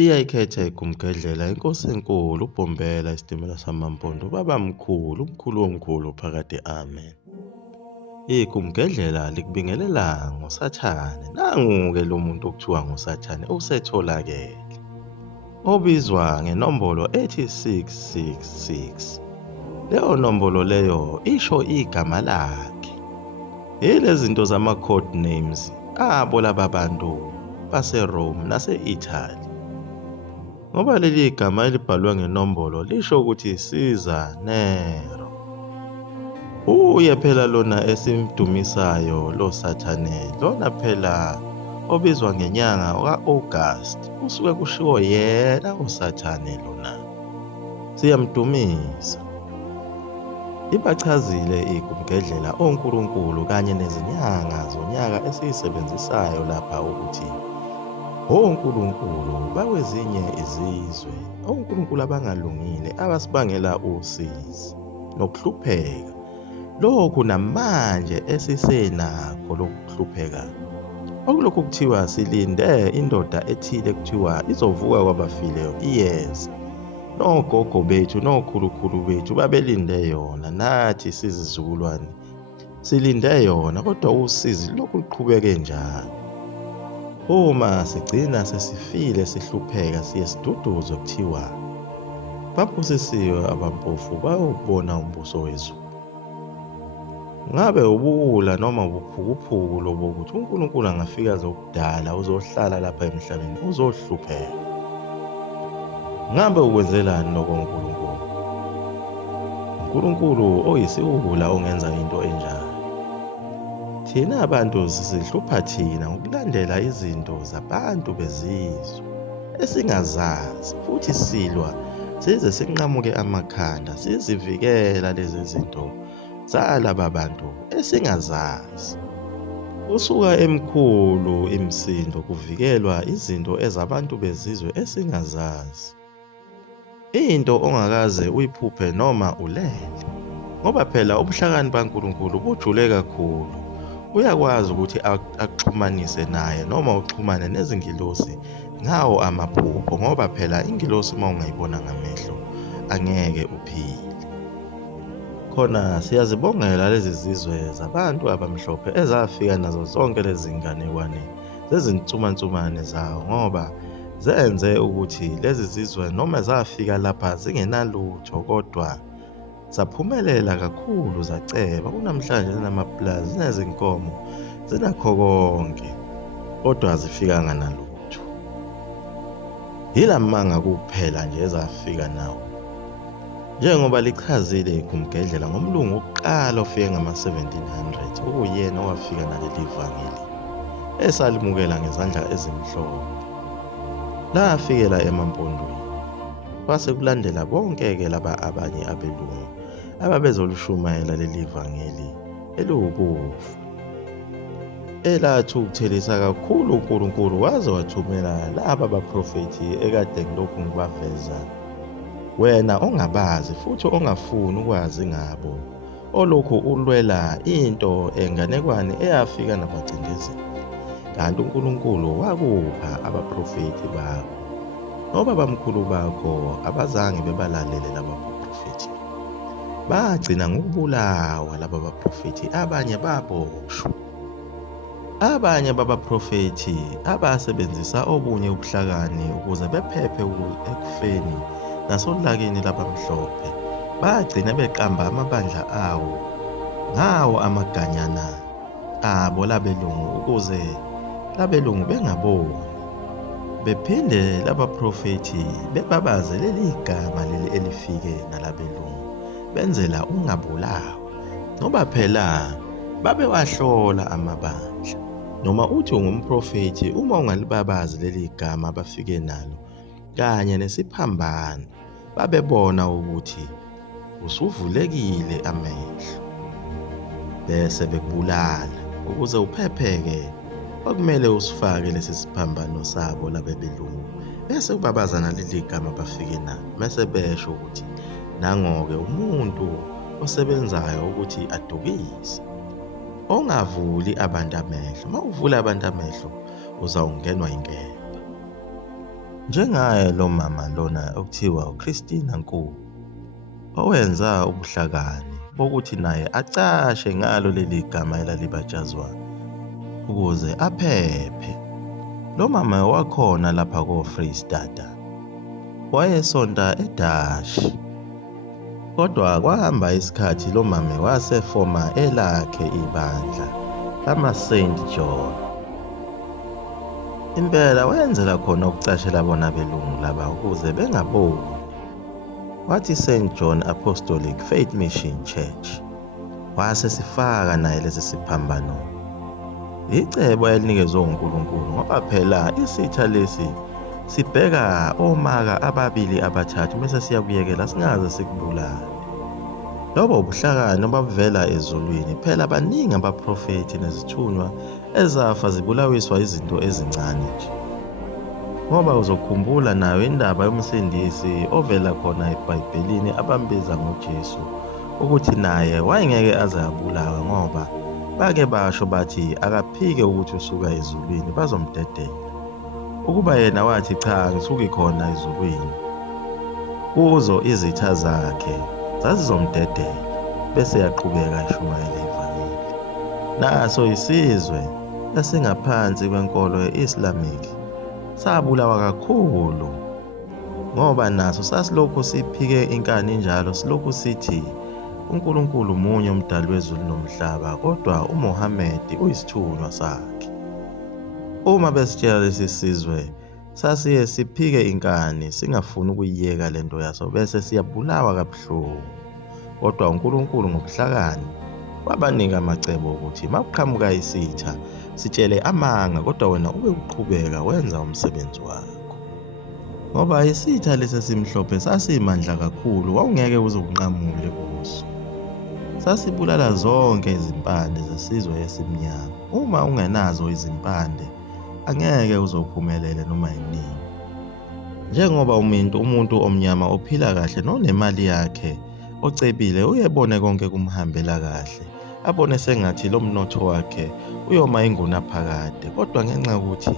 Liyayikhetha igumgedlela inkosi enkulu uBhombela isitimela samaMpondo ubaba mkhulu umkhulu womkhulu phakade amen. Igumgedlela likubingelela ngoSathane. Nangu-ke lo muntu okuthiwa ngoSathane usetholakele, obizwa ngenombolo ethi 666. Leyo nombolo leyo isho igama lakhe. Yilezi zinto zama-code names abo laba bantu baseRome nase-Italy. Ngoba leli gama elibhalwe ngenombolo lisho ukuthi siza Nero. Uye phela lona esimdumisayo lo Sathane, lona phela obizwa ngenyanga ka-August. Kusuke kushiwo yena uSathane lona. Siyamdumisa. Ibachazile igumgedlela onkulunkulu kanye nezinyanga zonyaka esiyisebenzisayo lapha ukuthi onkulunkulu bakwezinye izizwe, onkulunkulu abangalungile abasibangela usizi nokuhlupheka. Lokhu namanje esisenakho lokuhlupheka. Okulokhu kuthiwa silinde indoda ethile kuthiwa izovuka kwabafileyo iyeza. Nogogo bethu nokhulukhulu bethu babelinde yona, nathi sizizukulwane silinde yona, kodwa usizi lokhu luqhubeke njalo. Uma sigcina sesifile sihlupheka siye siduduzwe kuthiwa baphosisiwe abampofu bayobona umbuso wezulu. Ngabe ubuwula noma ubuphukuphuku lobo ukuthi uNkulunkulu angafika zokudala uzohlala lapha emhlabeni uzohlupheka. Ngabe ukwenzelani lokho uNkulunkulu? uNkulunkulu oyisiwula ongenza into enjalo. Thina abantu sizihlupha thina ngokulandela izinto zabantu bezizwe esingazazi, futhi silwa size sinqamuke amakhanda sizivikela lezi zinto zalaba bantu esingazazi. Kusuka emkhulu imisindo kuvikelwa izinto ezabantu bezizwe esingazazi. Into ongakaze uyiphuphe noma ulele, ngoba phela ubuhlakani baNkulunkulu bujule kakhulu. Uyakwazi ukuthi akuxhumanise naye noma uxhumane nezingilosi ngawo amaphupho, ngoba phela ingilosi uma ungayibona ngamehlo angeke uphile. Khona siyazibongela lezi zizwe zabantu abamhlophe ezafika nazo zonke lezi nganekwane zezinsumansumane zawo, ngoba zenze ukuthi lezi zizwe noma zafika lapha zingenalutho kodwa zaphumelela kakhulu, zaceba. Kunamhlanje zinamaplazi, zinezinkomo, zinakho konke, kodwa azifikanga nalutho. Yilamanga kuphela nje ezafika nawo. Njengoba lichazile igumgedlela ngomlungu wokuqala ofike ngama-1700, okuyena owafika naleli vangeli esalimukela ngezandla ezimhlophe. Lafikela emampondweni. Kwase kulandela bonke-ke laba abanye abelungu ababezolushumayela leli vangeli eliwubufu, elathi ukuthelisa kakhulu uNkulunkulu waze wathumela laba baprofethi ekade ngilokhu ngibaveza, wena ongabazi futhi ongafuni ukwazi ngabo, olokhu ulwela into enganekwane eyafika nabacindezeli. Kanti uNkulunkulu wakupha abaprofethi bakho, noba bamkhulu bakho abazange bebalalele laba baprofethi. Bagcina ngokubulawa laba baprofethi, abanye baboshwa. Abanye babaprofethi abasebenzisa obunye ubuhlakani ukuze bephephe ekufeni nasolakeni labamhlophe, bagcina beqamba amabandla ngawo amaganyana abo labelungu ukuze labelungu bengaboni. Bephinde labaprofethi bebabaze leli gama leli elifike nalabelungu benzela ungabulawa, ngoba phela babewahlola amabandla. Noma uthi ungumprofethi, uma ungalibabazi leli gama abafike nalo kanye nesiphambano, babebona ukuthi usuvulekile amehlo, bese bekubulala. Ukuze uphepheke okumele usifake lesi siphambano sabo labelungu, bese ubabazana leli gama bafike nalo, bese besho ukuthi nangoke umuntu osebenzayo ukuthi adukise, ongavuli abantu amehlo. Uma uvula abantu amehlo uzawungenwa inkemba. Njengaye lo mama lona okuthiwa uChristina Nkulu, owenza ubuhlakani bokuthi naye acashe ngalo leli gama elalibatshazwa ukuze aphephe. Lo mama wakhona lapha ko-Freystata, wayesonta eDashi. Kodwa kwahamba isikhathi lo mama wasefoma elakhe ibandla lama-St. John. Impela wenzela khona ukucashela bona belungu laba ukuze bengaboni. Wathi St. John Apostolic Faith Mission Church wasesifaka naye lesi siphambano. Icebo elinikezwe uNkulunkulu ngoba phela isitha lesi sibheka omaka ababili abathathu bese siyakuyekela singaze sikubulale. Lobo ubuhlakani obavela ezulwini, phela baningi abaprofethi nezithunywa ezafa zibulawiswa izinto ezincane nje. Ngoba uzokhumbula nayo indaba yomsindisi ovela khona eBhayibhelini abambiza ngoJesu ukuthi naye wayengeke aze abulawa ngoba bake basho bathi akaphike ukuthi usuka ezulwini bazomdedela. Ukuba yena wathi cha ngisuki khona ezulwini, kuzo izitha zakhe zazizomdedela bese yaqhubeka ishumayela ivangeli. Naso isizwe esingaphansi kwenkolo ye-Islamic sabulawa kakhulu ngoba naso sasilokhu siphike inkani njalo silokhu sithi uNkulunkulu munye umdali wezulu nomhlaba kodwa uMuhammad uyisithunywa sakhe. Uma besitshela lesi sizwe sasiye siphike inkani singafuni ukuyiyeka lento yaso bese siyabulawa kabuhlungu. Kodwa uNkulunkulu ngobuhlakani wabanika amacebo ukuthi makuqhamuka isitha sitshele amanga kodwa wena ube uqhubeka wenza umsebenzi wakho. Ngoba isitha lesi simhlophe sasimandla kakhulu wawungeke uze unqamule kuso. Sasibulala zonke izimpande zesizwe esimnyama. Uma ungenazo izimpande angeke uzophumelele noma yini. Njengoba umuntu omnyama ophila kahle nonemali yakhe ocebile uyebone konke kumhambela kahle, abone sengathi lo mnotho wakhe uyoma ingunaphakade, kodwa ngenxa yokuthi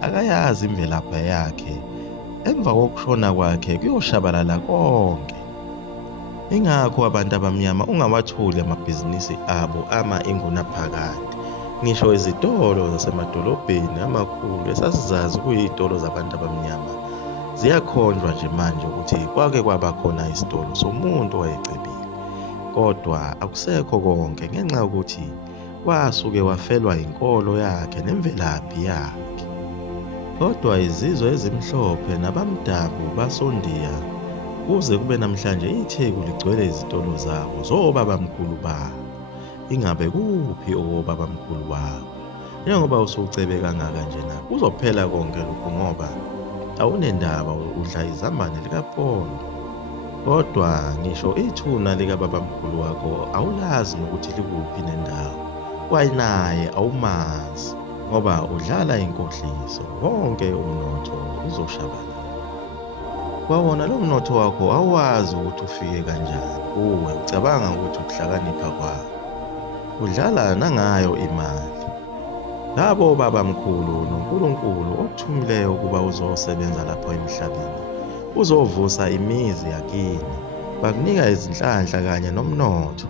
akayazi imvelaphi yakhe, emva kokushona kwakhe kuyoshabalala konke. Ingakho abantu abamnyama ungawathuli amabhizinisi abo ama ingunaphakade. Ngisho izitolo zasemadolobheni amakhulu esasizazi kuyizitolo zabantu abamnyama ziyakhonjwa nje manje ukuthi kwake kwaba khona isitolo somuntu owayecebile. Kodwa akusekho konke ngenxa yokuthi wasuke wafelwa inkolo yakhe nemvelaphi yakhe. Kodwa izizwe ezimhlophe nabamdabu basondiya kuze kube namhlanje itheku ligcwele izitolo zabo zobabamkhulu babo. Ingabe kuphi obabamkhulu babo? Njengoba usucebe kangaka nje na kuzophela konke lokhu ngoba awunendaba udla izambane likapondo. Kodwa ngisho ithuna likababamkhulu wakho awulazi nokuthi likuphi nendawo. Wayinaye awumazi ngoba udlala inkohliso, wonke umnotho uzoshabalala. Kwawona lo mnotho wakho awazi ukuthi ufike kanjani kuwe, ucabanga ukuthi ukuhlakanipha kwakho. Udlala nangayo imali. Labo babamkhulu noNkulunkulu okuthumileyo ukuba uzosebenza lapho emhlabeni, uzovusa imizi yakini, bakunika izinhlanhla kanye nomnotho.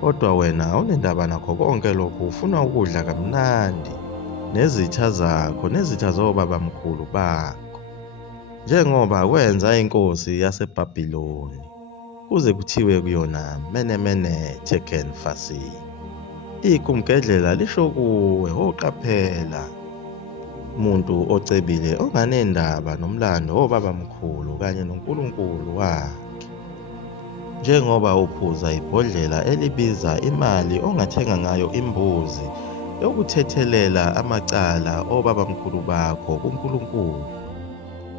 Kodwa wena awunendaba nakho konke lokhu, ufuna ukudla kamnandi nezitha zakho nezitha zobabamkhulu bakho. Njengoba kwenza inkosi yaseBhabhiloni kuze kuthiwe kuyona mene Tekel Fasi. Ikumgedlela lisho kuwe oqaphela, umuntu ocebile onganendaba nomlando wobabamkhulu kanye noNkulunkulu wakhe. Njengoba uphuza ibhodlela elibiza imali ongathenga ngayo imbuzi yokuthethelela amacala obabamkhulu bakho kuNkulunkulu,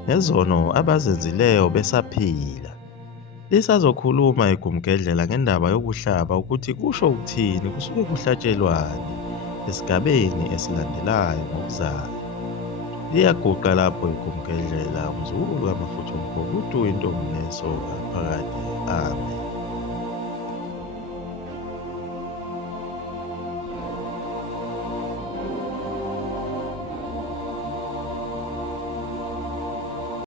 nezono abazenzileyo besaphila. Lisazokhuluma igumgedlela ngendaba yokuhlaba ukuthi kusho ukuthini, kusuke kuhlatshelwane esigabeni esilandelayo ngokuzayo. Liyaguqa lapho igumgedlela umzukulu kamafutha omkhulu uTuwi Ntombi nesoka phakade. Amen.